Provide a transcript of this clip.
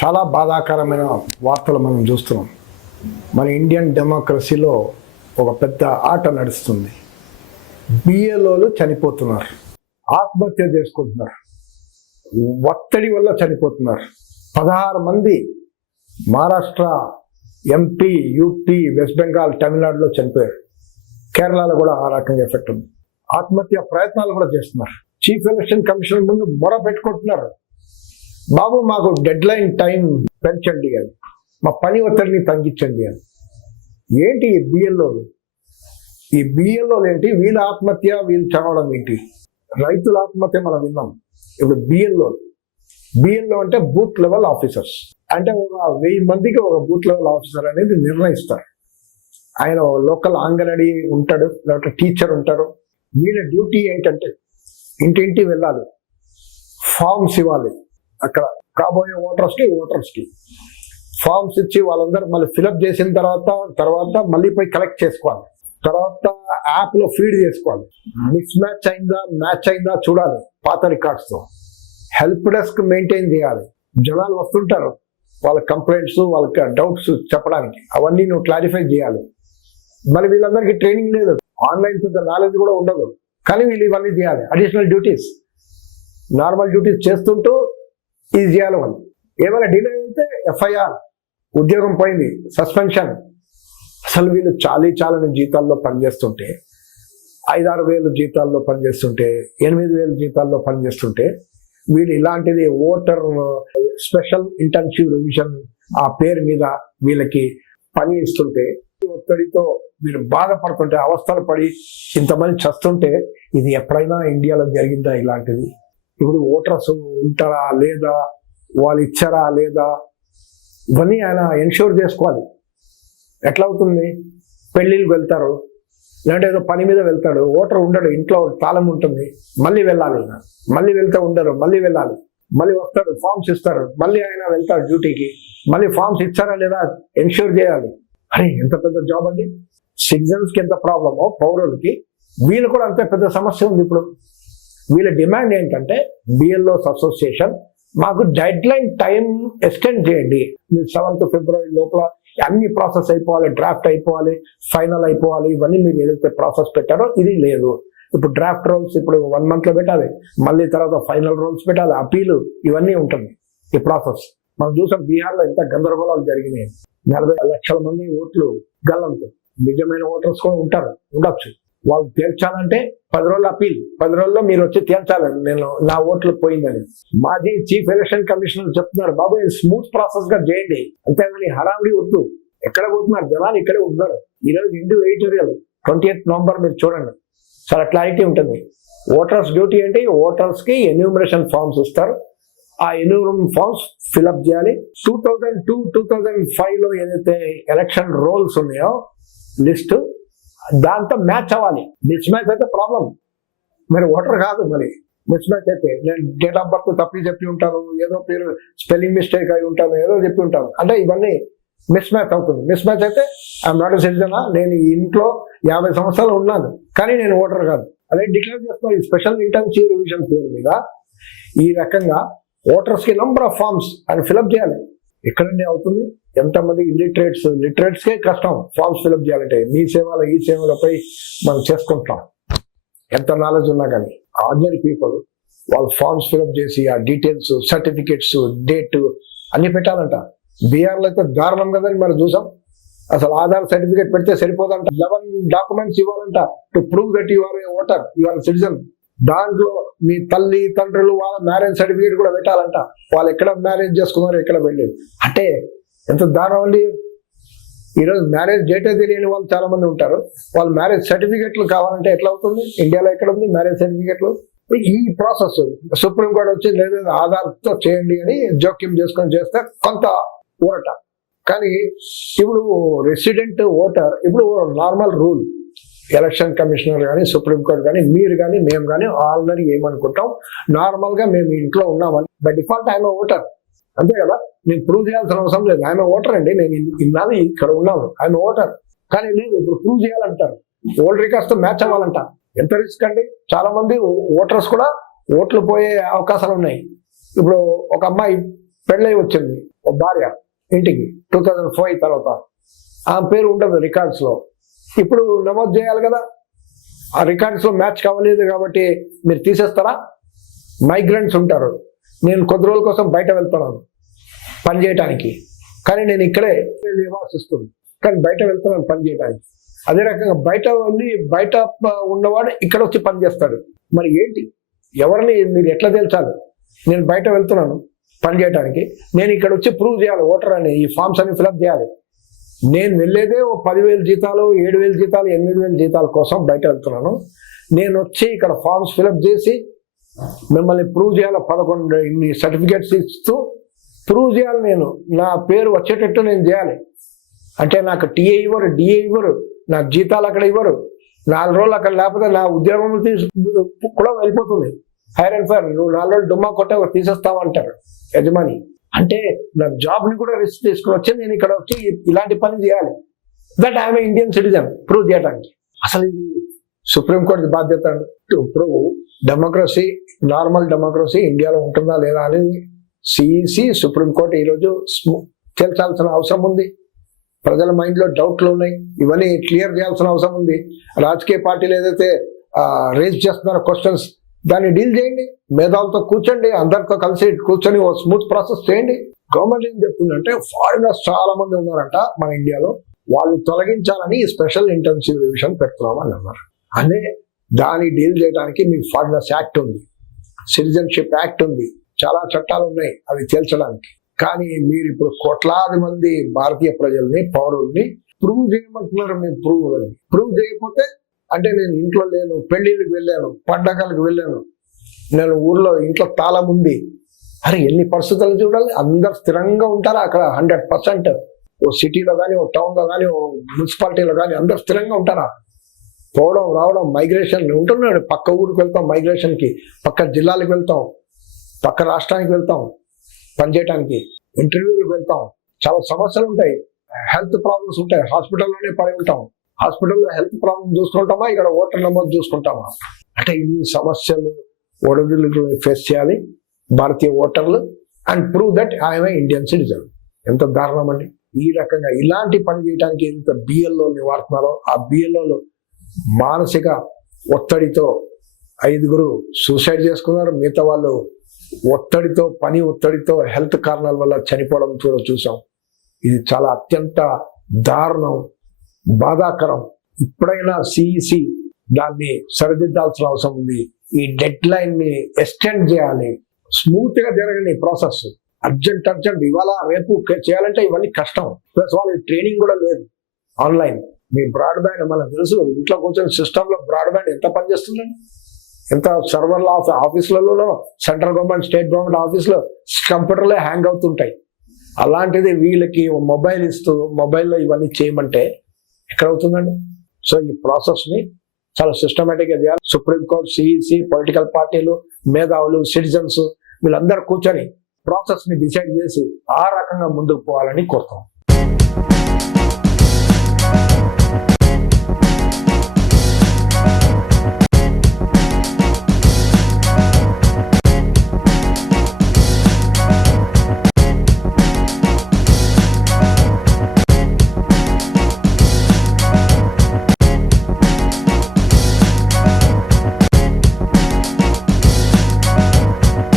చాలా బాధాకరమైన వార్తలు మనం చూస్తున్నాం. మన ఇండియన్ డెమోక్రసీలో ఒక పెద్ద ఆట నడుస్తుంది. బిఎల్ఓలు చనిపోతున్నారు, ఆత్మహత్య చేసుకుంటున్నారు, ఒత్తిడి వల్ల చనిపోతున్నారు. 16 మంది Maharashtra, MP, UP, west Bengal, తమిళనాడులో చనిపోయారు. కేరళలో కూడా ఆ రకంగా ఎఫెక్ట్ ఉంది. ఆత్మహత్య ప్రయత్నాలు కూడా చేస్తున్నారు. చీఫ్ ఎలక్షన్ కమిషన్ ముందు మొర పెట్టుకుంటున్నారు, బాబు మాకు డెడ్ లైన్ టైం పెంచండి అని, మా పని ఒత్తిడిని తగ్గించండి అని. ఏంటి ఈ బిఎల్ఓలు? ఈ బిఎల్ఓలు ఏంటి? వీళ్ళ ఆత్మహత్య, వీళ్ళు చదవడం ఏంటి? రైతుల ఆత్మహత్య మనం విన్నాం. ఇప్పుడు బిఎల్ఓ అంటే బూత్ లెవెల్ ఆఫీసర్స్. అంటే ఒక 1000 మందికి ఒక బూత్ లెవెల్ ఆఫీసర్ అనేది నిర్ణయిస్తారు. ఆయన లోకల్ అంగన్వాడీ ఉంటాడు, లేకపోతే టీచర్ ఉంటారు. వీళ్ళ డ్యూటీ ఏంటంటే ఇంటింటి వెళ్ళాలి, ఫార్మ్స్ ఇవ్వాలి. అక్కడ కాబోయే ఓటర్స్కి ఫార్మ్స్ ఇచ్చి వాళ్ళందరూ మళ్ళీ ఫిలప్ చేసిన తర్వాత మళ్ళీ పోయి కలెక్ట్ చేసుకోవాలి. తర్వాత యాప్లో ఫీడ్ చేసుకోవాలి. మిస్ మ్యాచ్ అయిందా చూడాలి. పాత రికార్డ్స్తో హెల్ప్ డెస్క్ మెయింటైన్ చేయాలి. జనాలు వస్తుంటారు, వాళ్ళ కంప్లైంట్స్, వాళ్ళకి డౌట్స్ చెప్పడానికి, అవన్నీ నువ్వు క్లారిఫై చేయాలి. మరి వీళ్ళందరికీ ట్రైనింగ్ లేదు, ఆన్లైన్ పెద్ద నాలెడ్జ్ కూడా ఉండదు, కానీ వీళ్ళు ఇవన్నీ చేయాలి. అడిషనల్ డ్యూటీస్, నార్మల్ డ్యూటీస్ చేస్తుంటూ ఇది చేయాలి. వాళ్ళు ఏమైనా డిలే అయితే ఎఫ్ఐఆర్, ఉద్యోగం పోయింది, సస్పెన్షన్. అసలు వీళ్ళు చాలని జీతాల్లో పనిచేస్తుంటే, 5-6 వేలు జీతాల్లో పనిచేస్తుంటే, 8 వేలు జీతాల్లో పనిచేస్తుంటే, వీళ్ళు ఇలాంటిది ఓటర్ స్పెషల్ ఇంటెన్సివ్ రివిజన్ ఆ పేరు మీద వీళ్ళకి పని ఇస్తుంటే, ఒత్తిడితో వీళ్ళు బాధపడుతుంటే, అవస్థలు పడి ఇంతమంది చస్తుంటే, ఇది ఎప్పుడైనా ఇండియాలో జరిగిందా ఇలాంటిది? ఇప్పుడు ఓటర్స్ ఉంటారా లేదా, వాళ్ళు ఇచ్చారా లేదా, ఇవన్నీ ఆయన ఎన్ష్యూర్ చేసుకోవాలి. ఎట్లా అవుతుంది? పెళ్ళిళ్ళకి వెళ్తారు, లేదంటే ఏదో పని మీద వెళ్తాడు, ఓటర్ ఉండడు, ఇంట్లో తాళం ఉంటుంది, మళ్ళీ వెళ్ళాలి. మళ్ళీ వెళ్తే ఉండరు, మళ్ళీ వెళ్ళాలి, మళ్ళీ వస్తాడు, ఫార్మ్స్ ఇస్తారు, మళ్ళీ ఆయన వెళ్తాడు డ్యూటీకి, మళ్ళీ ఫార్మ్స్ ఇచ్చారా లేదా ఎన్ష్యూర్ చేయాలి. అరే ఎంత పెద్ద జాబ్ అండి! సిటిజన్స్కి ఎంత ప్రాబ్లమో పౌరులకి, వీళ్ళు కూడా అంతే పెద్ద సమస్య ఉంది. ఇప్పుడు వీళ్ళ డిమాండ్ ఏంటంటే, బిఎల్ఓస్ అసోసియేషన్ మాకు డెడ్ లైన్ టైం ఎక్స్టెండ్ చేయండి. మీరు 7th ఫిబ్రవరి లోపల అన్ని ప్రాసెస్ అయిపోవాలి, డ్రాఫ్ట్ అయిపోవాలి, ఫైనల్ అయిపోవాలి. ఇవన్నీ మీరు ఏదైతే ప్రాసెస్ పెట్టారో ఇది లేదు. ఇప్పుడు డ్రాఫ్ట్ రోల్స్ ఇప్పుడు 1 month లో పెట్టాలి, మళ్ళీ తర్వాత ఫైనల్ రోల్స్ పెట్టాలి, అపీలు, ఇవన్నీ ఉంటుంది ఈ ప్రాసెస్. మనం చూసాం బీహార్లో ఎంత గందరగోళాలు జరిగినాయి. 40 లక్షల మంది ఓట్లు గల్లంతు. నిజమైన ఓటర్స్ కూడా ఉండొచ్చు. వాళ్ళు తేల్చాలంటే 10 రోజులు అపీల్, 10 రోజుల్లో మీరు వచ్చి తేల్చాలి నేను నా ఓట్లు పోయిందని. మాజీ చీఫ్ ఎలక్షన్ కమిషనర్ చెప్తున్నారు, బాబు ఇది స్మూత్ ప్రాసెస్ గా చేయండి, అంతేగాని హడావిడి వద్దు. ఎక్కడ పోతున్నారు జనాలు? ఇక్కడే ఉంటున్నారు. ఈరోజు ఇంటూ ఎడిటోరియల్ 28th November మీరు చూడండి, చాలా క్లారిటీ ఉంటుంది. ఓటర్స్ డ్యూటీ ఏంటి? ఓటర్స్ కి ఎన్యూమరేషన్ ఫార్మ్స్ ఇస్తారు, ఆ ఎన్యూమరేషన్ ఫార్మ్స్ ఫిల్అప్ చేయాలి. 2002, 2005 లో ఏదైతే ఎలక్షన్ రోల్స్ ఉన్నాయో లిస్ట్, దాంతో మ్యాచ్ అవ్వాలి. మిస్ మ్యాచ్ అయితే ప్రాబ్లం. మరి ఓటర్ కాదు, మరి మిస్ మ్యాచ్ అయితే నేను డేట్ ఆఫ్ బర్త్ తప్పి చెప్పి ఉంటాను, ఏదో పేరు స్పెల్లింగ్ మిస్టేక్ అయి ఉంటాను, ఏదో చెప్పి ఉంటాను, అంటే ఇవన్నీ మిస్ మ్యాచ్ అవుతుంది. మిస్ మ్యాచ్ అయితే ఐఎమ్ నాట్ ఎ సిటిజనా, నేను ఈ ఇంట్లో 50 సంవత్సరాలు ఉన్నాను, కానీ నేను ఓటర్ కాదు, అదే డిక్లేర్ చేస్తున్నాను. ఈ స్పెషల్ ఇంటెన్సివ్ రివిజన్ పేరు మీద ఈ రకంగా ఓటర్స్కి నంబర్ ఆఫ్ ఫార్మ్స్ అని ఫిల్అప్ చేయాలి. ఎక్కడండి అవుతుంది? ఎంతమంది లిటరేట్స్కే కష్టం ఫార్మ్స్ ఫిల్అప్ చేయాలంటే. ఈ సేవలపై మనం చేసుకుంటాం, ఎంత నాలెడ్జ్ ఉన్నా కానీ. ఆర్డినరీ పీపుల్ వాళ్ళు ఫార్మ్స్ ఫిల్అప్ చేసి ఆ డీటెయిల్స్, సర్టిఫికేట్స్, డేట్ అన్ని పెట్టాలంట. బీహార్లో అయితే దారుణం కదని మనం చూసాం. అసలు ఆధార్ సర్టిఫికేట్ పెడితే సరిపోదంట, 11 డాక్యుమెంట్స్ ఇవ్వాలంట to prove that you are a voter, you are citizen. దాంట్లో మీ తల్లి తండ్రులు వాళ్ళ మ్యారేజ్ సర్టిఫికేట్ కూడా పెట్టాలంట, వాళ్ళు ఎక్కడ మ్యారేజ్ చేసుకున్నారు, ఎక్కడ వెళ్ళలేదు. అంటే ఎంత దారుణం అండి! ఈరోజు మ్యారేజ్ డేటే తెలియని వాళ్ళు చాలా మంది ఉంటారు, వాళ్ళు మ్యారేజ్ సర్టిఫికేట్లు కావాలంటే ఎట్లా అవుతుంది? ఇండియాలో ఎక్కడ ఉంది మ్యారేజ్ సర్టిఫికేట్లు? ఈ ప్రాసెస్ సుప్రీంకోర్టు వచ్చి లేదా ఆధార్తో చేయండి అని జోక్యం చేసుకొని చేస్తే కొంత ఊరట. కానీ ఇప్పుడు రెసిడెంట్ ఓటర్, ఇప్పుడు నార్మల్ రూల్, ఎలక్షన్ కమిషనర్ కానీ, సుప్రీంకోర్టు కానీ, మీరు కానీ, మేము కానీ ఆల్రెడీ ఏమనుకుంటాం, నార్మల్గా మేము ఇంట్లో ఉన్నామని బై డిఫాల్ట్ ఆయన ఓటర్, అంతే కదా. నేను ప్రూవ్ చేయాల్సిన అవసరం లేదు, ఆయన ఓటర్ అండి, నేను ఇన్నాళ్ళు ఇక్కడ ఉన్నాను, ఆయన ఓటర్. కానీ లేదు, ఇప్పుడు ప్రూవ్ చేయాలంటారు, ఓల్డ్ రికార్డ్స్తో మ్యాచ్ అవ్వాలంట. ఎంత రిస్క్ అండి! చాలా మంది ఓటర్స్ కూడా ఓట్లు పోయే అవకాశాలు ఉన్నాయి. ఇప్పుడు ఒక అమ్మాయి పెళ్ళై వచ్చింది, ఒక భార్య ఇంటికి 2005 తర్వాత ఆమె పేరు ఉండదు రికార్డ్స్లో. ఇప్పుడు నమోదు చేయాలి కదా, ఆ రికార్డ్స్లో మ్యాచ్ కావలేదు కాబట్టి మీరు తీసేస్తారా? మైగ్రెంట్స్ ఉంటారు, నేను కొద్ది రోజుల కోసం బయట వెళ్తున్నాను పని చేయడానికి, కానీ నేను ఇక్కడే నివాసిస్తుంది, కానీ బయట వెళ్తున్నాను పని చేయడానికి. అదే రకంగా బయట వెళ్ళి బయట ఉన్నవాడు ఇక్కడ వచ్చి పని చేస్తాడు. మరి ఏంటి, ఎవరిని మీరు ఎట్లా తేల్చాలి? నేను బయట వెళ్తున్నాను పని చేయడానికి, నేను ఇక్కడ వచ్చి ప్రూవ్ చేయాలి ఓటర్ అని, ఈ ఫామ్స్ అన్ని ఫిలప్ చేయాలి. నేను వెళ్ళేదే ఓ 10,000 జీతాలు, 7,000 జీతాలు, 8,000 జీతాల కోసం బయట వెళ్తున్నాను. నేను వచ్చి ఇక్కడ ఫామ్స్ ఫిలప్ చేసి మిమ్మల్ని ప్రూవ్ చేయాలి, 11 ఇన్ని సర్టిఫికేట్స్ ఇస్తూ ప్రూవ్ చేయాలి. నేను నా పేరు వచ్చేటట్టు నేను చేయాలి. అంటే నాకు టీఏ ఇవ్వరు, డిఏ ఇవ్వరు, నాకు జీతాలు అక్కడ ఇవ్వరు, 4 రోజులు అక్కడ లేకపోతే నా ఉద్యోగం కూడా వెళ్ళిపోతుంది. హైర్ అండ్ ఫైర్, నువ్వు 4 రోజులు డుమ్మా కొట్టే తీసేస్తావంటారు యజమాని. అంటే నా జాబ్ని కూడా రిస్క్ తీసుకుని వచ్చి నేను ఇక్కడ వచ్చి ఇలాంటి పని చేయాలి. That I'm Indian citizen prove చేయడానికి. అసలు ఇది సుప్రీంకోర్టు బాధ్యత అండి. ఇప్పుడు డెమోక్రసీ, నార్మల్ డెమోక్రసీ ఇండియాలో ఉంటుందా లేదా అనేది సిఈసి, సుప్రీంకోర్టు ఈరోజు తేల్చాల్సిన అవసరం ఉంది. ప్రజల మైండ్లో డౌట్లు ఉన్నాయి, ఇవన్నీ క్లియర్ చేయాల్సిన అవసరం ఉంది. రాజకీయ పార్టీలు ఏదైతే రేజ్ చేస్తున్నారో క్వశ్చన్స్, దాన్ని డీల్ చేయండి, మేధావులతో కూర్చోండి, అందరితో కలిసి కూర్చొని ఓ స్మూత్ ప్రాసెస్ చేయండి. గవర్నమెంట్ ఏం చెప్తుందంటే ఫారినర్స్ చాలా మంది ఉన్నారంట మన ఇండియాలో, వాళ్ళు తొలగించాలని స్పెషల్ ఇంటెన్సివ్ రివిజన్ పెడుతున్నామని అన్నారు. అదే దాన్ని డీల్ చేయడానికి మీకు ఫారినర్స్ యాక్ట్ ఉంది, సిటిజన్షిప్ యాక్ట్ ఉంది, చాలా చట్టాలు ఉన్నాయి అవి తేల్చడానికి. కానీ మీరు ఇప్పుడు కోట్లాది మంది భారతీయ ప్రజల్ని, పౌరుల్ని ప్రూవ్ చేయమంటున్నారు. మీరు ప్రూవ్ చేయకపోతే అంటే నేను ఇంట్లో లేను, పెళ్లిళ్ళకి వెళ్ళాను, పండగలకు వెళ్ళాను, నేను ఊర్లో ఇంట్లో తాళం ఉంది, అరే ఎన్ని పరిస్థితులు చూడాలి. అందరు స్థిరంగా ఉంటారా అక్కడ? 100%. ఓ సిటీలో కానీ, ఓ టౌన్లో కానీ, ఓ మున్సిపాలిటీలో కానీ అందరు స్థిరంగా ఉంటారా? పోవడం రావడం, మైగ్రేషన్ ఉంటున్నాడు. పక్క ఊరికి వెళ్తాం మైగ్రేషన్కి, పక్క జిల్లాలకు వెళ్తాం, పక్క రాష్ట్రానికి వెళ్తాం పనిచేయడానికి, ఇంటర్వ్యూలకు వెళ్తాం. చాలా సమస్యలు ఉంటాయి, హెల్త్ ప్రాబ్లమ్స్ ఉంటాయి, హాస్పిటల్లోనే పడి ఉంటాం. హాస్పిటల్లో హెల్త్ ప్రాబ్లమ్ చూసుకుంటామా, ఇక్కడ ఓటర్ నెంబర్ చూసుకుంటామా? అంటే ఇన్ని సమస్యలు ఒడిదుడుకులు ఫేస్ చేయాలి భారతీయ ఓటర్లు and prove that I'm a Indian citizen. ఎంత దారుణం అండి. ఈ రకంగా ఇలాంటి పని చేయడానికి ఎంత బిఎల్ఓని వాడుతున్నారో, ఆ బిఎల్ఓలు మానసిక ఒత్తిడితో 5 సూసైడ్ చేసుకున్నారు. మిగతా వాళ్ళు ఒత్తిడితో, పని ఒత్తిడితో, హెల్త్ కారణాల వల్ల చనిపోవడం చూసాం. ఇది చాలా అత్యంత దారుణం, బాధాకరం. ఇప్పుడైనా సిఈసి దాన్ని సరిదిద్దాల్సిన అవసరం ఉంది. ఈ డెడ్ లైన్ ని ఎక్స్టెండ్ చేయాలి, స్మూత్ గా జరగని ప్రాసెస్. అర్జెంట్ ఇవాళ రేపు చేయాలంటే ఇవన్నీ కష్టం. ప్లస్ వాళ్ళకి ట్రైనింగ్ కూడా లేదు. ఆన్లైన్ మీ బ్రాడ్బ్యాండ్ మనకు తెలుసు, ఇంట్లో కూర్చొని సిస్టంలో బ్రాడ్బ్యాండ్ ఎంత పనిచేస్తుందండి, ఎంత సర్వర్ల ఆఫీసులలో, సెంట్రల్ గవర్నమెంట్, స్టేట్ గవర్నమెంట్ ఆఫీసులో కంప్యూటర్లే హ్యాంగ్ అవుతుంటాయి. అలాంటిది వీళ్ళకి మొబైల్ ఇస్తూ మొబైల్లో ఇవన్నీ చేయమంటే ఎక్కడ అవుతుందండి? సో ఈ ప్రాసెస్ని చాలా సిస్టమేటిక్గా చేయాలి. సుప్రీంకోర్టు, సిఈసి, పొలిటికల్ పార్టీలు, మేధావులు, సిటిజన్స్ వీళ్ళందరూ కూర్చొని ప్రాసెస్ని డిసైడ్ చేసి ఆ రకంగా ముందుకు పోవాలని కోరుతాం.